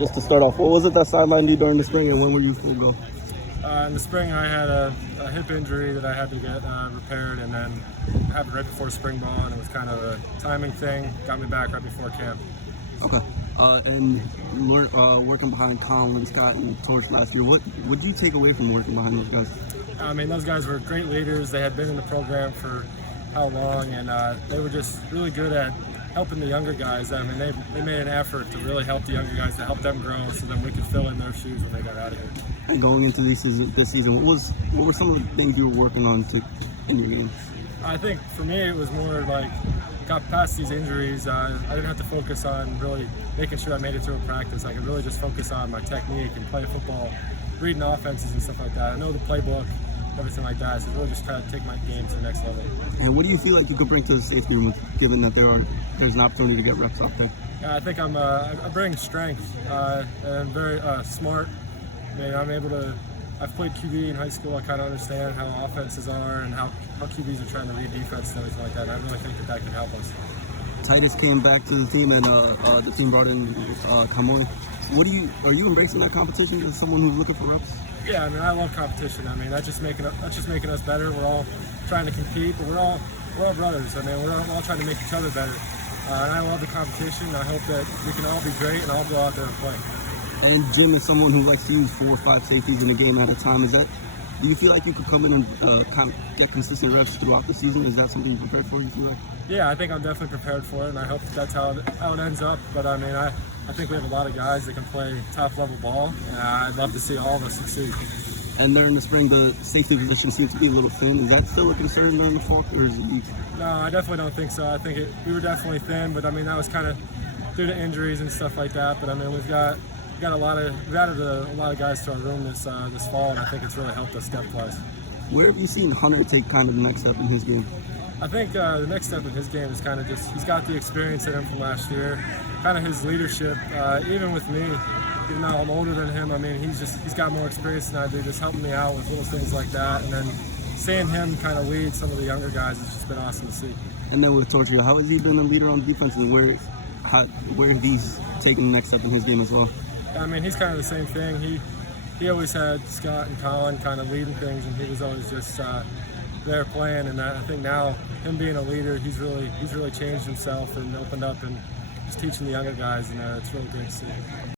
just to start off, what was it that sidelined you during the spring, and when were you full go? In the spring, I had a hip injury that I had to get repaired, and then it happened right before spring ball, and it was kind of a timing thing. Got me back right before camp. Okay. And working behind Colin, Scott, and Torch last year, what did you take away from working behind those guys? I mean, those guys were great leaders. They had been in the program for how long, and they were just really good at helping the younger guys. I mean, they made an effort to really help the younger guys, to help them grow, so then we could fill in their shoes when they got out of here. And going into this season, what were some of the things you were working on in your game? I think for me, it was more like, got past these injuries, I didn't have to focus on really making sure I made it through a practice. I could really just focus on my technique and play football, reading offenses and stuff like that. I know the playbook, everything like that, so really just try to take my game to the next level. And what do you feel like you could bring to the safety room, given that there's an opportunity to get reps out there? Yeah, I think I bring strength, and I'm very smart. I mean, I've played QB in high school. I kind of understand how offenses are and how QBs are trying to read defense and everything like that. And I really think that can help us. Titus came back to the team, and the team brought in Kamori. Are you embracing that competition as someone who's looking for reps? Yeah, I mean, I love competition. I mean, that's just making us better. We're all trying to compete, but we're all brothers. I mean, we're all trying to make each other better. And I love the competition. I hope that we can all be great and all go out there and play. And Jim is someone who likes to use 4 or 5 safeties in a game at a time. Do you feel like you could come in and kind of get consistent reps throughout the season? Is that something you're prepared for, you feel like? Yeah, I think I'm definitely prepared for it, and I hope that's how it ends up. But I mean, I think we have a lot of guys that can play top-level ball, and I'd love to see all of us succeed. And during the spring, the safety position seems to be a little thin. Is that still a concern during the fall, or is it deep? No, I definitely don't think so. I think we were definitely thin, but I mean, that was kind of due to injuries and stuff like that. But I mean, we've added a lot of guys to our room this fall, and I think it's really helped us depth-wise. Where have you seen Hunter take kind of the next step in his game? I think the next step in his game is kind of just, he's got the experience in him from last year, kind of his leadership, even with me, even though I'm older than him. I mean, he's got more experience than I do, just helping me out with little things like that. And then seeing him kind of lead some of the younger guys has just been awesome to see. And then with Torchio, how has he been a leader on defense, and where have he's taken the next step in his game as well? I mean, he's kind of the same thing. He always had Scott and Colin kind of leading things, and he was always just there playing. And I think now, him being a leader, he's really changed himself and opened up and just teaching the younger guys, and it's really great to see.